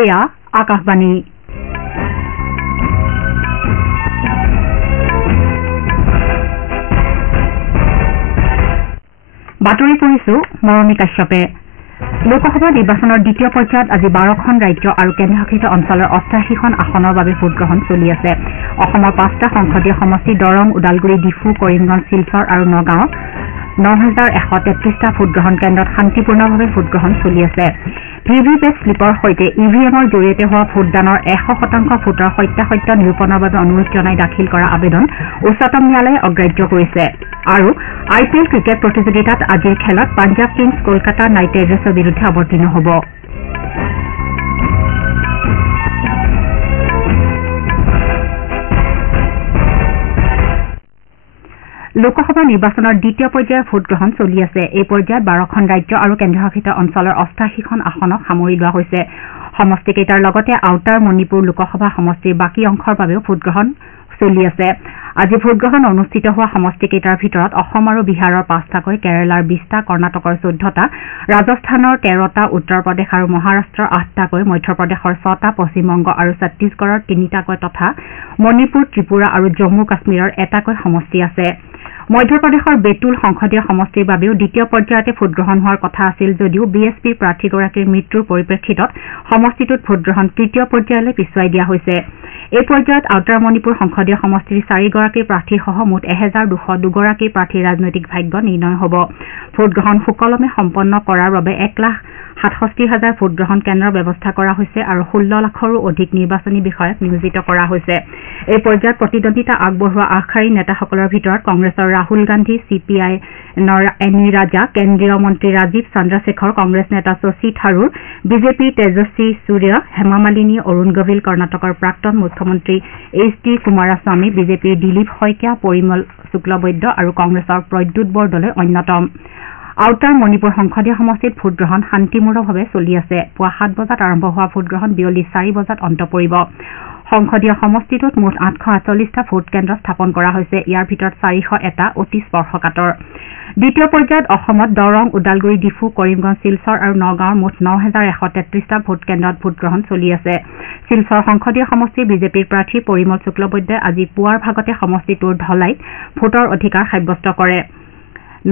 এয়া আকাশবাণী বাতৰি পঢ়িছো মৰমী কাশ্যপে লোকসভা নিৰ্বাচনৰ দ্বিতীয় পৰ্যায়ত আজি 12খন ৰাজ্য আৰু কেন্দ্ৰশাসিত অঞ্চলৰ 88খন আসনৰ বাবে ভোটগ্ৰহণ চলি আছে অসমৰ 5টা সংসদীয় সমষ্টি দৰং ওদালগুৰি ডিফু কৰিমগঞ্জ শিলচৰ আৰু নগাঁও 9133টা ভোটগ্ৰহণ কেন্দ্ৰত শান্তিপূৰ্ণভাৱে ভোটগ্ৰহণ চলি আছে ভিভিপেট স্লিপৰ সৈতে ইভিএমৰ জৰিয়তে হোৱা ভোটদানৰ 100% ভোটৰ সত্যাসত্য নিৰূপণৰ বাবে অনুৰোধ জনাই দাখিল কৰা আবেদন উচ্চতম ন্যায়ালয়ে অগ্ৰাহ্য কৰিছে আৰু আইপিএল ক্ৰিকেট প্ৰতিযোগিতাত আজিৰ খেলত পাঞ্জাৱ কিংছ কলকাতা নাইট ৰাইডাৰ্ছৰ বিৰুদ্ধে অৱতীৰ্ণ হ'ব লোকসভা নিৰ্বাচনৰ দ্বিতীয় পৰ্যায়ৰ ভোটগ্ৰহণ চলি আছে এই পৰ্যায়ত 12খন ৰাজ্য আৰু কেন্দ্ৰশাসিত অঞ্চলৰ 88খন আসনক সামৰি লোৱা হৈছে সমষ্টিকেইটাৰ লগতে আউটাৰ মণিপুৰ লোকসভা সমষ্টিৰ বাকী অংশৰ বাবেও ভোটগ্ৰহণ চলি আছে আজি ভোটগ্ৰহণ অনুষ্ঠিত হোৱা সমষ্টিকেইটাৰ ভিতৰত অসম আৰু বিহাৰৰ 5টাকৈ কেৰালাৰ 20টা কৰ্ণাটকৰ 14টা ৰাজস্থানৰ 13টা উত্তৰ প্ৰদেশ আৰু মহাৰাষ্ট্ৰৰ 8টাকৈ মধ্যপ্ৰদেশৰ 6টা পশ্চিমবংগ আৰু ছত্তীশগড়ৰ 3টাকৈ তথা মণিপুৰ ত্ৰিপুৰা আৰু জম্মু কাশ্মীৰৰ এটাকৈ সমষ্টি আছে মধ্যপ্ৰদেশৰ বেতুল সংসদীয় সমষ্টিৰ বাবেও দ্বিতীয় পৰ্যায়তে ভোটগ্ৰহণ হোৱাৰ কথা আছিল যদিও বিএছপিৰ প্ৰাৰ্থীগৰাকীৰ মৃত্যুৰ পৰিপ্ৰেক্ষিতত সমষ্টিটোত ভোটগ্ৰহণ তৃতীয় পৰ্যায়লৈ পিছুৱাই দিয়া হৈছে এই পৰ্যায়ত আউটাৰ মণিপুৰ সংসদীয় সমষ্টিৰ 4গৰাকী প্ৰাৰ্থীসহ মুঠ 1202গৰাকী প্ৰাৰ্থীৰ ৰাজনৈতিক ভাগ্য নিৰ্ণয় হ'ব ভোটগ্ৰহণ সুকলমে সম্পন্ন কৰাৰ বাবে 1,67,000 ভোটগ্ৰহণ কেন্দ্ৰৰ ব্যৱস্থা কৰা হৈছে আৰু 16 লাখৰো অধিক নিৰ্বাচনী বিষয়াক নিয়োজিত কৰা হৈছে এই পৰ্যায়ত প্ৰতিদ্বন্দ্বিতা আগবঢ়োৱা আগশাৰীৰ নেতাসকলৰ ভিতৰত কংগ্ৰেছৰ ৰাহুল গান্ধী চিপিআই এনি ৰাজা কেন্দ্ৰীয় মন্ত্ৰী ৰাজীৱ চন্দ্ৰশেখৰ কংগ্ৰেছ নেতা শশী থাৰুৰ বিজেপি তেজস্বী সূৰ্য হেমা মালিনী অৰুণ গভিল কৰ্ণাটকৰ প্ৰাক্তন মুখ্যমন্ত্ৰী এইচ.ডি. কুমাৰস্বামী বিজেপিৰ দিলীপ শইকীয়া পৰিমল শুক্লবৈদ্য আৰু কংগ্ৰেছৰ প্ৰদ্যুৎ বৰদলৈ অন্যতম আউটাৰ মণিপুৰ সংসদীয় সমষ্টিত ভোটগ্ৰহণ শান্তিমূলভাৱে চলি আছে পুৱা 7 বজাত আৰম্ভ হোৱা ভোটগ্ৰহণ বিয়লি 4 বজাত অন্ত পৰিব সংসদীয় সমষ্টিটোত মুঠ 848টা ভোট কেন্দ্ৰ স্থাপন কৰা হৈছে ইয়াৰ ভিতৰত 401টা অতি স্পৰ্শকাতৰ দ্বিতীয় পৰ্যায়ত অসমত দৰং ওদালগুৰি ডিফু কৰিমগঞ্জ শিলচৰ আৰু নগাঁৱৰ মুঠ 9133টা ভোট কেন্দ্ৰত ভোটগ্ৰহণ চলি আছে শিলচৰ সংসদীয় সমষ্টিৰ বিজেপিৰ প্ৰাৰ্থী পৰিমল শুক্লবৈদ্যই আজি পুৱাৰ ভাগতে সমষ্টিটোৰ ঢলাইত ভোটৰ অধিকাৰ সাব্যস্ত কৰে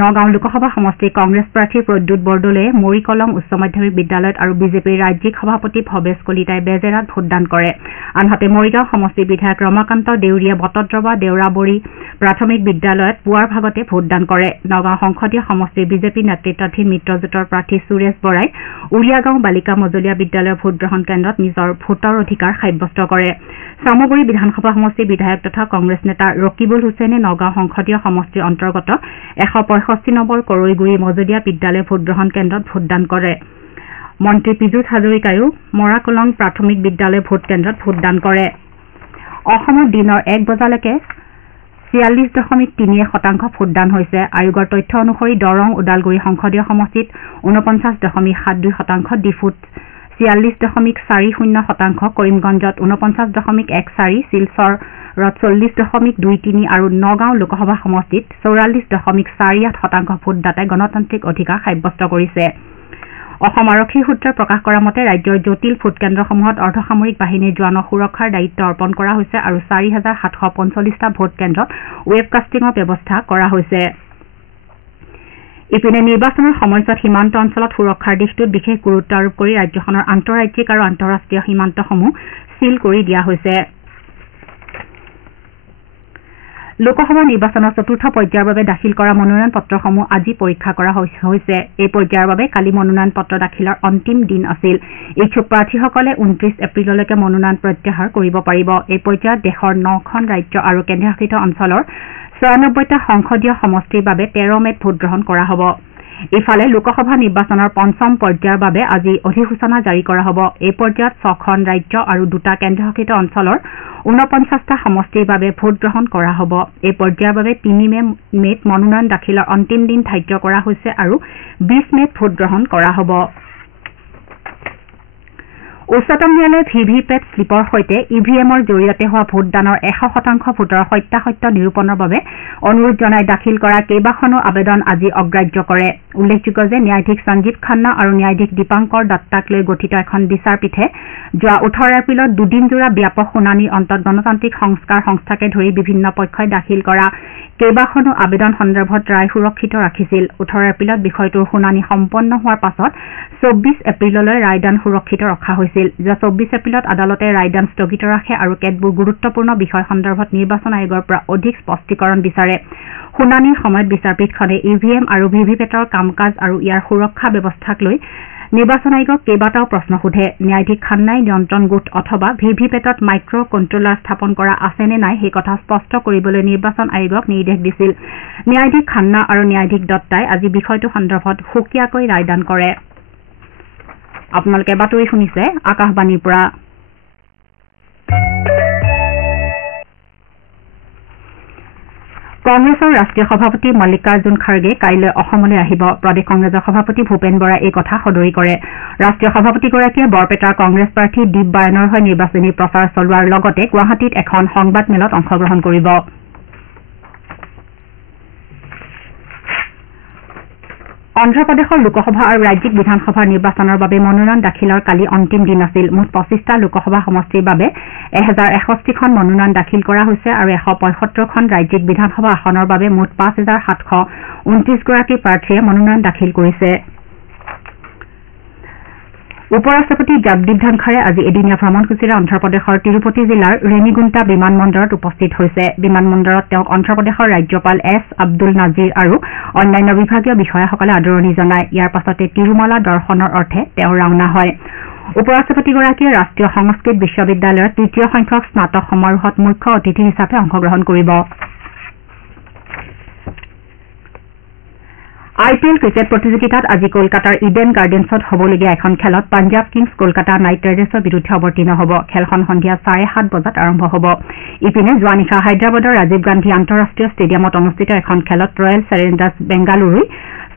নগাঁও লোকসভা সমষ্টিৰ কংগ্ৰেছ প্ৰাৰ্থী প্ৰদ্যুৎ বৰদলৈয়ে মৰিকলং উচ্চ মাধ্যমিক বিদ্যালয়ত আৰু বিজেপিৰ ৰাজ্যিক সভাপতি ভৱেশ কলিতাই বেজেৰাত ভোটদান কৰে আনহাতে মৰিগাঁও সমষ্টিৰ বিধায়ক ৰমাকান্ত দেউৰীয়ে বটদ্ৰৱা দেউৰাবৰী প্ৰাথমিক বিদ্যালয়ত পুৱাৰ ভাগতে ভোটদান কৰে নগাঁও সংসদীয় সমষ্টিৰ বিজেপি নেতৃত্বাধীন মিত্ৰজোঁটৰ প্ৰাৰ্থী সুৰেশ বৰাই উৰিয়াগাঁও বালিকা মজলীয়া বিদ্যালয়ৰ ভোটগ্ৰহণ কেন্দ্ৰত নিজৰ ভোটৰ অধিকাৰ সাব্যস্ত কৰে চামগুৰি বিধানসভা সমষ্টিৰ বিধায়ক তথা কংগ্ৰেছ নেতা ৰকিবুল হুছেইনে নগাঁও সংসদীয় সমষ্টিৰ অন্তৰ্গত 165 নম্বৰ কৰৈগুৰি মজলীয়া বিদ্যালয় ভোটগ্ৰহণ কেন্দ্ৰত ভোটদান কৰে মন্ত্ৰী পীযুষ হাজৰিকায়ো মৰাকলং প্ৰাথমিক বিদ্যালয় ভোট কেন্দ্ৰত ভোটদান কৰে অসমত দিনৰ 1 বজালৈকে 46.3% ভোটদান হৈছে আয়োগৰ তথ্য অনুসৰি দৰং ওদালগুৰি সংসদীয় সমষ্টিত 49.72% ডিফুত 46.40% কৰিমগঞ্জত 49.14 শিলচৰত 40.23 আৰু নগাঁও লোকসভা সমষ্টিত 44.48% ভোটদাতাই গণতান্ত্ৰিক অধিকাৰ সাব্যস্ত কৰিছে অসম আৰক্ষী সূত্ৰই প্ৰকাশ কৰা মতে ৰাজ্যৰ জটিল ভোটকেন্দ্ৰসমূহত অৰ্ধসামৰিক বাহিনীৰ জোৱানৰ সুৰক্ষাৰ দায়িত্ব অৰ্পণ কৰা হৈছে আৰু 4745টা ভোট কেন্দ্ৰত ৱেবকাষ্টিঙৰ ব্যৱস্থা কৰা হৈছে ইপিনে নিৰ্বাচনৰ সময়ছোৱাত সীমান্ত অঞ্চলত সুৰক্ষাৰ দিশটোত বিশেষ গুৰুত্ব আৰোপ কৰি ৰাজ্যখনৰ আন্তঃৰাজ্যিক আৰু আন্তঃৰাষ্ট্ৰীয় সীমান্তসমূহ ছীল কৰি দিয়া হৈছে লোকসভা নিৰ্বাচনৰ চতুৰ্থ পৰ্যায়ৰ বাবে দাখিল কৰা মনোনয়ন পত্ৰসমূহ আজি পৰীক্ষা কৰা হৈছে এই পৰ্যায়ৰ বাবে কালি মনোনয়ন পত্ৰ দাখিলৰ অন্তিম দিন আছিল ইচ্ছুক প্ৰাৰ্থীসকলে 29 এপ্ৰিললৈকে মনোনয়ন প্ৰত্যাহাৰ কৰিব পাৰিব এই পৰ্যায়ত দেশৰ 9খন ৰাজ্য আৰু কেন্দ্ৰশাসিত অঞ্চলৰ 96টা সংসদীয় সমষ্টিৰ বাবে 13 মেত ভোটগ্ৰহণ কৰা হ'ব ইফালে লোকসভা নিৰ্বাচনৰ পঞ্চম পৰ্যায়ৰ বাবে আজি অধিসূচনা জাৰি কৰা হ'ব এই পৰ্যায়ত 6খন ৰাজ্য আৰু 2টা কেন্দ্ৰশাসিত অঞ্চলৰ 49টা সমষ্টিৰ বাবে ভোটগ্ৰহণ কৰা হ'ব এই পৰ্যায়ৰ বাবে 3 মেত মনোনয়ন দাখিলৰ অন্তিম দিন ধাৰ্য কৰা হৈছে আৰু 20 মেত ভোটগ্ৰহণ কৰা হ'ব উচ্চতম ন্যায়ালয়ে ভিভিপেট শ্লিপৰ সৈতে ইভিএমৰ জৰিয়তে হোৱা ভোটদানৰ 100% ভোটৰ সত্যাসত্য নিৰূপণৰ বাবে অনুৰোধ জনাই দাখিল কৰা কেইবাখনো আবেদন আজি অগ্ৰাহ্য কৰে উল্লেখযোগ্য যে ন্যায়াধীশ সঞ্জীৱ খান্না আৰু ন্যায়াধীশ দীপাংকৰ দত্তাক লৈ গঠিত এখন বিচাৰপীঠে যোৱা 18 এপ্ৰিলত দুদিনজোৰা ব্যাপক শুনানিৰ অন্তত গণতান্ত্ৰিক সংস্কাৰ সংস্থাকে ধৰি বিভিন্ন পক্ষই দাখিল কৰা কেইবাখনো আবেদন সন্দৰ্ভত ৰায় সুৰক্ষিত ৰাখিছিল 18 এপ্ৰিলত বিষয়টোৰ শুনানি সম্পন্ন হোৱাৰ পাছত 24 এপ্ৰিললৈ ৰায়দান সুৰক্ষিত ৰখা হৈছিল যোৱা 24 এপ্ৰিলত আদালতে ৰায়দান স্থগিত ৰাখে আৰু কেতবোৰ গুৰুত্বপূৰ্ণ বিষয় সন্দৰ্ভত নিৰ্বাচন আয়োগৰ পৰা অধিক স্পষ্টীকৰণ বিচাৰে শুনানিৰ সময়ত বিচাৰপীঠখনে ইভিএম আৰু ভিভিপেটৰ কাম-কাজ আৰু ইয়াৰ সুৰক্ষা ব্যৱস্থাক লৈ নিৰ্বাচন আয়োগক কেইবাটাও প্ৰশ্ন সোধে ন্যায়াধীশ খান্নাই নিয়ন্ত্ৰণ গোট অথবা ভিভিপেটত মাইক্ৰ' কণ্ট্ৰলাৰ স্থাপন কৰা আছে নে নাই সেই কথা স্পষ্ট কৰিবলৈ নিৰ্বাচন আয়োগক নিৰ্দেশ দিছিল ন্যায়াধীশ খান্না আৰু ন্যায়াধীশ দত্তাই আজি বিষয়টো সন্দৰ্ভত সুকীয়াকৈ ৰায়দান কৰে আপোনালোকে বাতৰি শুনিছে আকাশবাণীৰ পৰা কংগ্ৰেছৰ ৰাষ্ট্ৰীয় সভাপতি মল্লিকাৰ্জুন খাৰ্গে কাইলৈ অসমলৈ আহিব প্ৰদেশ কংগ্ৰেছৰ সভাপতি ভূপেন বৰাই এই কথা সদৰি কৰে ৰাষ্ট্ৰীয় সভাপতিগৰাকীয়ে বৰপেটাৰ কংগ্ৰেছ প্ৰাৰ্থী দীপ বায়নৰ হৈ নিৰ্বাচনী প্ৰচাৰ চলোৱাৰ লগতে গুৱাহাটীত এখন সংবাদ মেলত অংশগ্ৰহণ কৰিব অন্ধ্ৰপ্ৰদেশৰ লোকসভা আৰু ৰাজ্যিক বিধানসভাৰ নিৰ্বাচনৰ বাবে মনোনয়ন দাখিলৰ কালি অন্তিম দিন আছিল মুঠ 25টা লোকসভা সমষ্টিৰ বাবে 1061খন মনোনয়ন দাখিল কৰা হৈছে আৰু 175খন ৰাজ্যিক বিধানসভা আসনৰ বাবে মুঠ 5729 গৰাকী প্ৰাৰ্থীয়ে মনোনয়ন দাখিল কৰিছে উপৰাষ্ট্ৰপতি জগদীপ ধনখৰে আজি এদিনীয়া ভ্ৰমণসূচীৰে অন্ধ্ৰপ্ৰদেশৰ তিৰুপতি জিলাৰ ৰেণিগুণ্টা বিমানবন্দৰত উপস্থিত হৈছে বিমানবন্দৰত তেওঁক অন্ধ্ৰপ্ৰদেশৰ ৰাজ্যপাল এছ আব্দুল নাজিৰ আৰু অন্যান্য বিভাগীয় বিষয়াসকলে আদৰণি জনায় ইয়াৰ পাছতে তিৰুমালা দৰ্শনৰ অৰ্থে তেওঁ ৰাওনা হয় উপৰাষ্ট্ৰপতিগৰাকীয়ে ৰাষ্ট্ৰীয় সংস্কৃত বিশ্ববিদ্যালয়ৰ তৃতীয় সংখ্যক স্নাতক সমাৰোহত মুখ্য অতিথি হিচাপে অংশগ্ৰহণ কৰিব IPL ক্ৰিকেট প্ৰতিযোগিতাত আজি কলকাতাৰ ইডেন গাৰ্ডেন্সত হ'বলগীয়া এখন খেলত পাঞ্জাব কিংছ কলকাতা নাইট ৰাইডাৰ্ছৰ বিৰুদ্ধে অৱতীৰ্ণ হ'ব খেলখন সন্ধিয়া 7:30 বজাত আৰম্ভ হ'ব ইপিনে যোৱা নিশা হায়দৰাবাদৰ ৰাজীৱ গান্ধী আন্তঃৰাষ্ট্ৰীয় ষ্টেডিয়ামত অনুষ্ঠিত এখন খেলত ৰয়েল চেলেঞ্জাৰ্ছ বেংগালুৰুই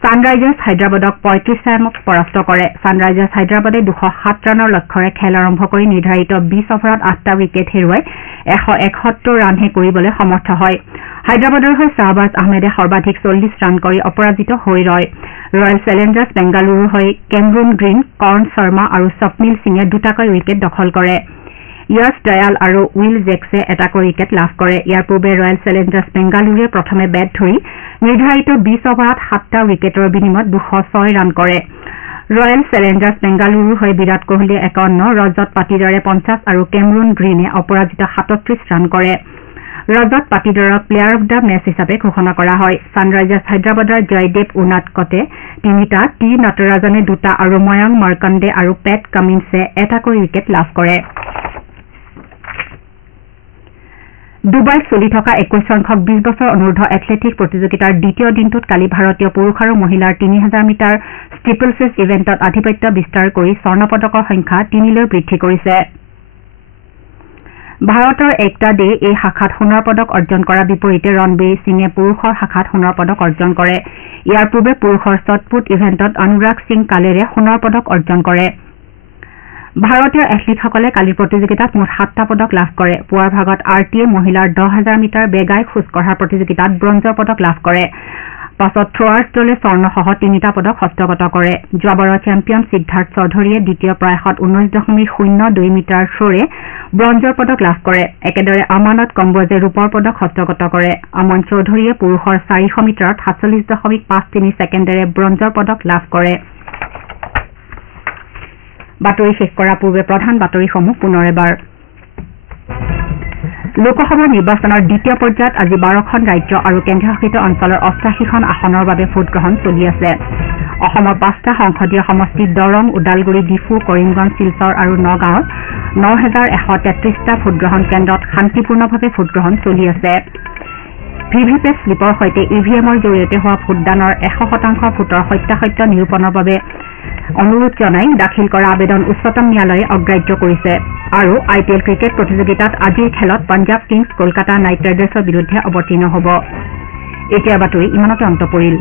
ছানৰাইজাৰ্ছ হায়দৰাবাদক 35 ৰানত পৰাস্ত কৰে ছানৰাইজাৰ্ছ হায়দৰাবাদে 207 ৰানৰ লক্ষ্যৰে খেল আৰম্ভ কৰি নিৰ্ধাৰিত 20 অভাৰত 8টা উইকেট হেৰুৱাই 171 ৰানহে কৰিবলৈ সমৰ্থ হয় হায়দৰাবাদৰ হৈ শ্বাহবাজ আহমেদে সৰ্বাধিক 40 ৰান কৰি অপৰাজিত হৈ ৰয় ৰয়েল চেলেঞ্জাৰ্ছ বেংগালুৰুৰ হৈ কেমৰুন গ্ৰীণ কৰ্ণ শৰ্মা আৰু স্বপ্নীল সিঙে দুটাকৈ উইকেট দখল কৰে য়শ দয়াল আৰু উইল জেক্সে এটাকৈ উইকেট লাভ কৰে ইয়াৰ পূৰ্বে ৰয়েল চেলেঞ্জাৰ্ছ বেংগালুৰুৱে প্ৰথমে বেট ধৰি নিৰ্ধাৰিত 20 অভাৰত 7টা উইকেটৰ বিনিময়ত 206 ৰান কৰে ৰয়েল চেলেঞ্জাৰ্ছ বেংগালুৰুৰ হৈ বিৰাট কোহলীয়ে 51 ৰজত পাটিদাৰে 50 আৰু কেমৰুন গ্ৰীণে অপৰাজিত 37 ৰান কৰে ৰজত পাটিদাৰক প্লেয়াৰ অব দ্য মেচ হিচাপে ঘোষণা কৰা হয় ছানৰাইজাৰ্ছ হায়দৰাবাদৰ জয়দেৱ উনাদকটে 3টা টি নটৰাজনে 2টা আৰু ময়ংক মাৰ্কণ্ডে আৰু পেট কামিন্সে এটাকৈ উইকেট লাভ কৰে ডুবাইত চলি থকা 21 সংখ্যক 20 বছৰ অনূৰ্ধ্ব এথলেটিক প্ৰতিযোগিতাৰ দ্বিতীয় দিনটোত কালি ভাৰতীয় পুৰুষ আৰু মহিলাৰ 3000 মিটাৰ ষ্টিপলচেজ ইভেণ্টত আধিপত্য বিস্তাৰ কৰি স্বৰ্ণ পদকৰ সংখ্যা 3লৈ বৃদ্ধি কৰিছে ভাৰতৰ একতা দে এই শাখাত সোণৰ পদক অৰ্জন কৰাৰ বিপৰীতে ৰণবীৰ সিঙে পুৰুষৰ শাখাত সোণৰ পদক অৰ্জন কৰে ইয়াৰ পূৰ্বে পুৰুষৰ শ্বটপুট ইভেণ্টত অনুৰাগ সিং কালেৰে সোণৰ পদক অৰ্জন কৰে ভাৰতীয় এথলীটসকলে কালিৰ প্ৰতিযোগিতাত মুঠ 7টা পদক লাভ কৰে পুৱাৰ ভাগত আৰটিএ মহিলাৰ 10000 মিটাৰ বেগাই খোজ কঢ়াৰ প্ৰতিযোগিতাত ব্ৰঞ্জৰ পদক লাভ কৰে পাছত থ্ৰৱাৰ্ছ দলে স্বৰ্ণসহ 3টা পদক হস্তগত কৰে যোৱাবাৰৰ চেম্পিয়ন সিদ্ধাৰ্থ চৌধুৰীয়ে দ্বিতীয় প্ৰায়সত 19.02 মিটাৰ থ্ৰৰে ব্ৰঞ্জৰ পদক লাভ কৰে একেদৰে আমানত কম্বজে ৰূপৰ পদক হস্তগত কৰে আমন চৌধুৰীয়ে পুৰুষৰ 400 মিটাৰত 47.53 ছেকেণ্ডেৰে ব্ৰঞ্জৰ পদক লাভ কৰে বাতৰি শেষ কৰাৰ পূৰ্বে প্ৰধান বাতৰিসমূহ পুনৰ এবাৰ লোকসভা নিৰ্বাচনৰ দ্বিতীয় পৰ্যায়ত আজি 12খন ৰাজ্য আৰু কেন্দ্ৰীয়শাসিত অঞ্চলৰ 88খন আসনৰ বাবে ভোটগ্ৰহণ চলি আছে অসমৰ 5টা সংসদীয় সমষ্টি দৰং ওদালগুৰি ডিফু কৰিমগঞ্জ শিলচৰ আৰু নগাঁৱত 9133টা ভোটগ্ৰহণ কেন্দ্ৰত শান্তিপূৰ্ণভাৱে ভোটগ্ৰহণ চলি আছে ভিভিপেট শ্লিপৰ সৈতে ইভিএমৰ জৰিয়তে হোৱা ভোটদানৰ 100% ভোটৰ সত্যাসত্য নিৰূপণৰ বাবে অনুৰোধ জনাই দাখিল কৰা আবেদন উচ্চতম ন্যায়ালয়ে অগ্ৰাহ্য কৰিছে আৰু IPL ক্ৰিকেট প্ৰতিযোগিতাত আজিৰ খেলত পাঞ্জাব কিংছ কলকাতা নাইট ৰাইডাৰ্ছৰ বিৰুদ্ধে অৱতীৰ্ণ হ'ব এতিয়া বাতৰি ইমানতে অন্ত পৰিল